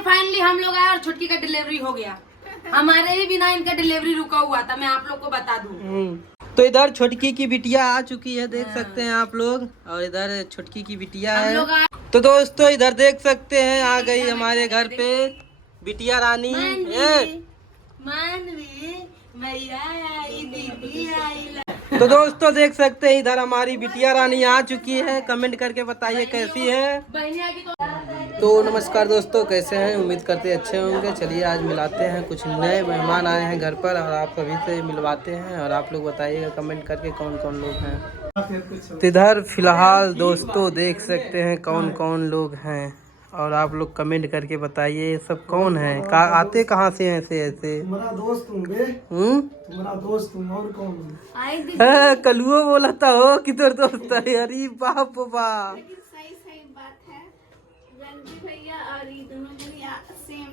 Finally हम लोग आए और छुटकी का डिलीवरी हो गया। हमारे ही बिना इनका डिलीवरी रुका हुआ था, मैं आप लोग को बता दूं। तो इधर छुटकी की बिटिया आ चुकी है, देख सकते हैं आप लोग, और इधर छुटकी की बिटिया है। तो दोस्तों इधर देख सकते हैं आ गई हमारे घर पे बिटिया रानी। तो दोस्तों देख सकते हैं इधर हमारी बिटिया रानी आ चुकी है। कमेंट करके बताइए कैसी है। तो नमस्कार दोस्तों, कैसे हैं? उम्मीद करते अच्छे होंगे। चलिए आज मिलाते हैं, कुछ नए मेहमान आए हैं घर पर और आप सभी से मिलवाते हैं और आप लोग बताइएगा कमेंट करके कौन कौन लोग हैं। तो इधर फिलहाल दोस्तों देख सकते हैं कौन कौन लोग हैं और आप लोग कमेंट करके बताइए सब कौन है, आते कहाँ से ऐसे ऐसे। तुम्हारा दोस्त हूँ बे। तुम्हारा दोस्त हूँ और कौन हूँ? कलुओ बोला था हो कि तोर दोस्त है। अरे बाप बाप, सही बात है। रणजी भैया और ये दोनों भैया सेम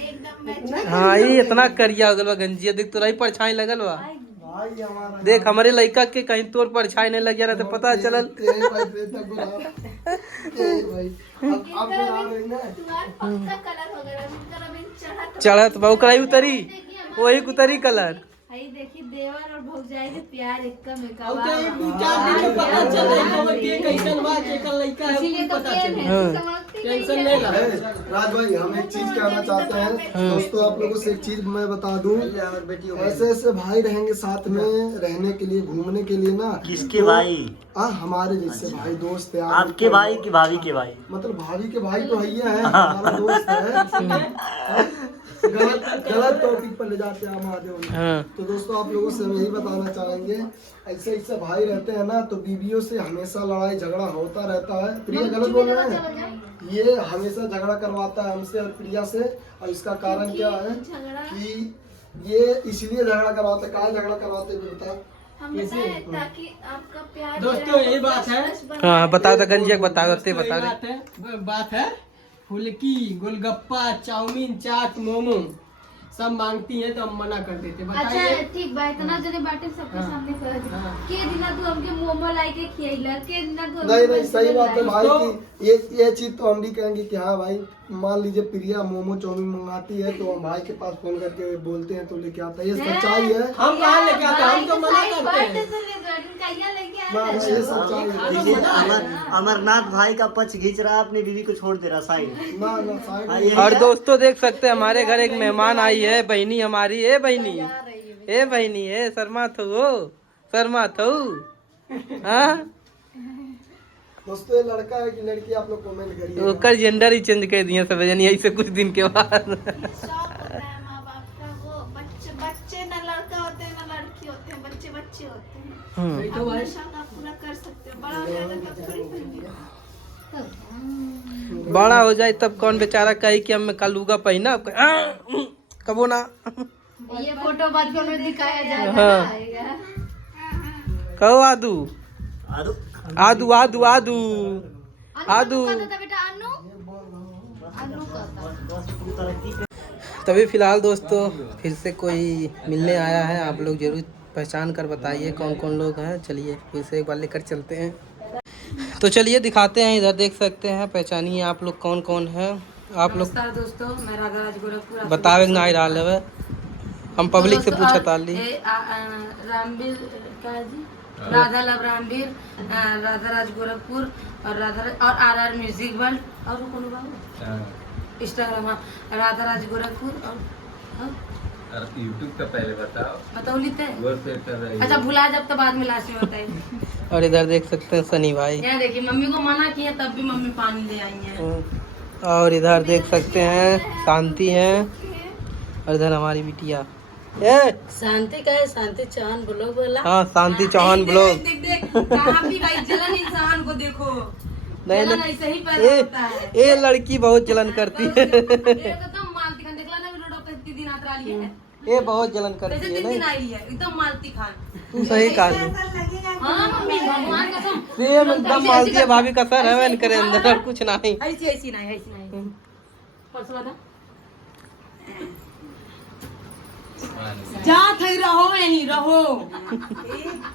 एकदम मैच। हाँ ये इतना करिया हो गल बा गंजिया, देख तोरा ही परछाई लगल बा। देख हमारे लड़का के कहीं तोर परछाई नहीं लग जा रहा तो पता चलल। चढ़त बहु कराई उतरी, वही उतरी कलर। देखिए देवर और भौजाई के प्यार एक राज भाई हम एक चीज कहना चाहते हैं दोस्तों, आप लोगों से एक चीज मैं बता दूं, ऐसे ऐसे भाई रहेंगे साथ में रहने के लिए, घूमने के लिए ना। किसके भाई? हमारे जैसे भाई दोस्त है। आपके भाई की भाभी के भाई? मतलब भाभी के भाई तो है, हमारा दोस्त है। गलत टॉपिक पर ले जाते हैं महादेव। तो दोस्तों आप लोगों से हम यही बताना चाहेंगे, ऐसे ऐसे भाई रहते हैं ना तो बीवियों से हमेशा लड़ाई झगड़ा होता रहता है। प्रिया गलत बोल रहे हैं, ये हमेशा झगड़ा करवाता है हमसे और प्रिया से। और इसका कारण क्या है कि ये इसलिए झगड़ा करवाते, कहाँ झगड़ा करवाते बता ताकि आपका प्यार। दोस्तों यही बात है। हाँ बताओ तो गंजिया बताओ, बात है फुल्की, गोलगप्पा, चाउमीन, चाट, मोमो सब मांगती है तो हम मना कर देते। अच्छा ठीक बा, इतना जने बाटे सबके सामने कर दे के दिना तू हमके मोमो लाई के खियाइला के दिना तू। नहीं सही बात है भाई की ये चीज तो हम भी कहेंगे कि हाँ भाई, मान लीजिए प्रिया मोमो चाउमीन मंगाती है तो हम भाई के पास फोन करके बोलते हैं तो लेके आता है। ये सच्चाई है। हम कहाँ लेके आते हैं, हम तो मना करते हैं। ये सच्चाई है। अमरनाथ भाई का पक्ष खींच रहा, अपनी बीवी को छोड़ दे रहा साइड। ना और दोस्तों देख सकते हैं हमारे घर एक मेहमान आई है, बहनी हमारी। ए बहनी, ए बहनी, ए शर्मा थो हाँ दोस्तों ये लड़का है कि लड़की आप लोग कमेंट करिए। तो कर जेंडर ही चेंज कर दिया सब जन यही से कुछ दिन के बाद। बच्चे ना लड़का होते हैं ना लड़की होते हैं, बच्चे होते हैं। अपना शौक आप पूरा कर सकते हो, बड़ा हो जाएगा तब थोड़ी करेंगे। बड़ा हो जाए तब कौन बेचारा कहे कि हम कलूगा पहिना कबो ना। ये फोटो बाद में दिखाया जाएगा। कहो आदू आदू आदू आदू आदू। तभी फिलहाल दोस्तों फिर से कोई मिलने आया है, आप लोग जरूर पहचान कर बताइए कौन कौन लोग हैं। चलिए फिर से एक बार लेकर चलते हैं। तो चलिए दिखाते हैं, इधर देख सकते हैं, पहचानिए आप लोग कौन कौन है। आप लोग दोस्तों मैं राधा राज गोरखपुर बतावे ना रहा है, हम पब्लिक से पूछा ताली। रामवीर का जी, राधा लव रामवीर, राधा राज गोरखपुर और आर म्यूजिक वर्ल्ड और कौन बाबू इंस्टाग्राम राधा राज गोरखपुर और यूट्यूब का पहले बताओ लेते हैं। अच्छा भुला जब तो बाद में लास्ट में बताइए। और इधर देख सकते हैं सनी भाई। यहाँ देखिए मम्मी को मना किया तब भी मम्मी पानी ले आई है। और इधर देख सकते हैं शांति है और इधर हमारी बिटिया शांति का है, शांति चौहान ब्लॉग बोला। हाँ शांति चौहान ब्लॉग। देख कहाँ भी भाई जलन इंसान को देखो, जलन ऐसे ही पैदा होता है। ये लड़की बहुत जलन करती है। एकदम मालती खान देखला ना रोड पे इतनी दिन आत रही है। ये बहुत जलन करती है दिन आई है एकदम मालती खान। तू सही कहा। हाँ मम्मी भगवान कसम सेम एकदम मालती है भाभी का सर है करे अंदर और कुछ नहीं। ऐसी नहीं परसों बता जात है, रहो यहीं रहो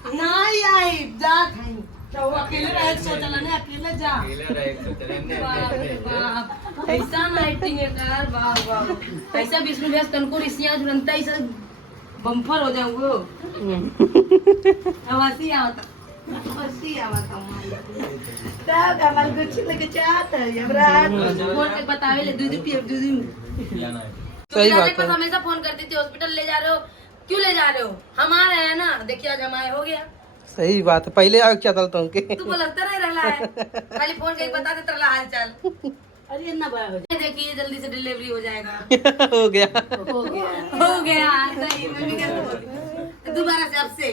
नहीं आई जात है तो वो अकेले रहे तो सोचला ने अकेले जा बाप रे बाप ऐसा नाइटिंग है यार वाह वाह ऐसा विष्णु व्यास तनको ऋषियां जुरंता ऐसा बम्पर हो जाऊंगो हवासी आवता हवासी आवता तब कमल कुछ लगे चाहता है यमराज फोन पे बतावे ले दूध पिए दूध सही बात है। हमेशा फोन करती थी हॉस्पिटल ले जा रहे हो क्यों ले जा रहे हो हम आ रहे हैं ना देखिए आज हमारे हो गया सही बात है। पहले आ क्या चलता हूँ तू को लगता नहीं रहा है खाली फोन करके बता देता रहा हाल चाल अरे इतना बड़ा हो जाए देखिए जल्दी से डिलीवरी हो जाएगा हो गया हो गया सही मैं भी कहती हूँ दोबारा से अब से